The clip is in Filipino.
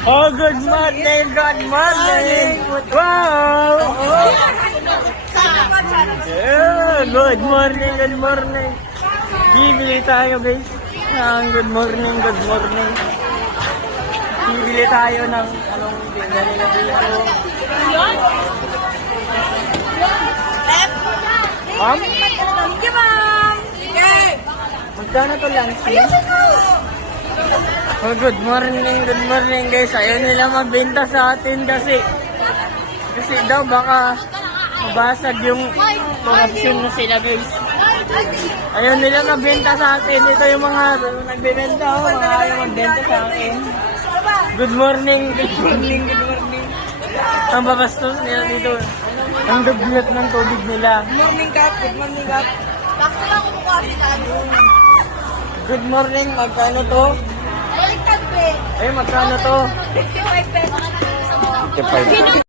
Oh, good morning, good morning. Wow. Yeah, good morning, good morning. Bibili tayo, guys. Good morning, good morning. Bibili tayo ng anong binili na dito. Ma'am? Thank you, ma'am. Okay. Magkano to lang siya? Oh, good morning guys. Ayaw nila mabenta sa atin kasi daw baka mabasag yung corruption na sila, guys. Ayaw nila mabenta sa atin. Ito yung mga nagbebenta, mga ayaw magbenta sa akin. Good morning. Ang babastos nila dito. Ang duglat ng tubig nila. Good morning, Kap. Good morning, Kap. Bakit lang kumukuha sila? Good morning, magkano to? Ay, tagpe. Ay, magkano to? 55 pesos. 55.